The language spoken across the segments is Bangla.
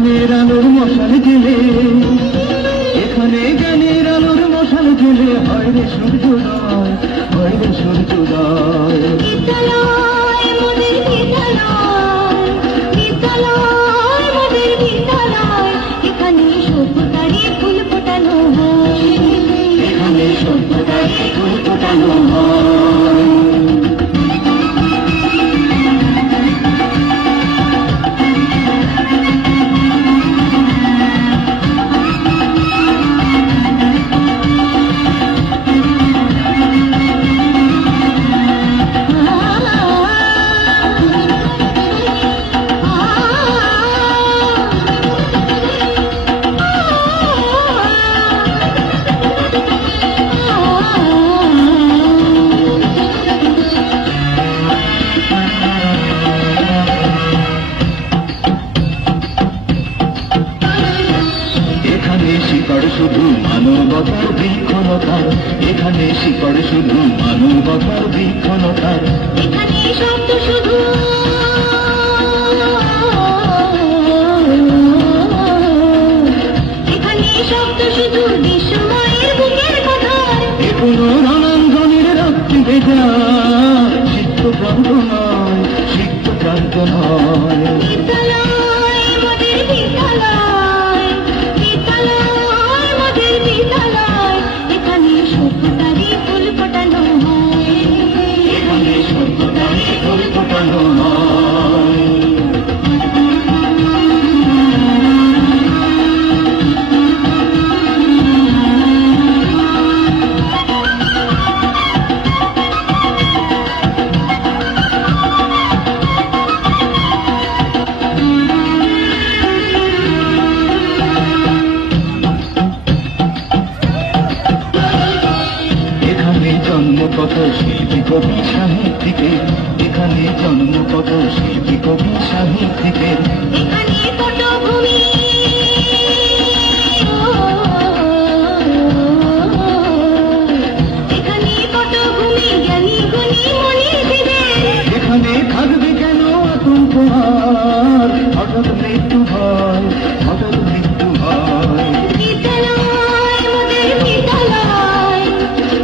জ্ঞানের আলোর মশাল জেলে, এখানে জ্ঞানের আলোর মশাল জেলে হয় রে সূর্যোদয়, হয় রে সূর্যোদয়। বিদ্যালয় মোদের বিদ্যালয়, বিদ্যালয় মোদের বিদ্যালয়, এখানে সভ্যতারই ফুল ফোটানো হয়, এখানে সভ্যতারই ফুল ফোটানো হয়। এখানে শিকড় শুধু মানবতার বৃক্ষলতার, এখানে শিকড় শুধু মানবতার বৃক্ষলতার। এখানে শব্দ শুধু, এখানে শব্দ শুধু বিশ্বময়ের বুকের কথার। এখনো রণাঙ্গনের রাত্রি ভেজা, সিক্ত প্রান্ত নয়, সিক্ত প্রান্ত নয়। বিদ্যালয় মোদের বিদ্যালয়, বিদ্যালয় মোদের বিদ্যালয়, এখানে সভ্যতারই ফুল ফোটানো হয়, এখানে সভ্যতারই ফুল ফোটানো হয়। এখানে জন্ম কত শিল্পী কবি সাহিত্যিকের, এখানে জন্ম কত শিল্পী কবি সাহিত্যিকের। এখানে পটভূমি, এখানে পটভূমি জ্ঞানী গুণী মনীষীদের। এখানে থাকবে কেন আতঙ্ক আর, হঠাৎ মৃত্যু হয়, হঠাৎ মৃত্যু হয়। বিদ্যালয় মোদের বিদ্যালয়,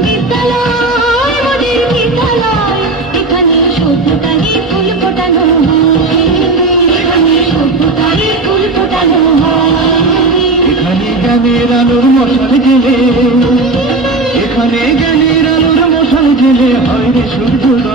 বিদ্যালয় মোদের বিদ্যালয়, এখানে সভ্যতারই ফুল ফোটানো হয়, এখানে সভ্যতারই ফুল ফোটানো হয়। এখানে জ্ঞানের আলোর মশাল জেলে, এখানে জ্ঞানের আলোর মশাল জেলে হয় রে সূর্যোদয়।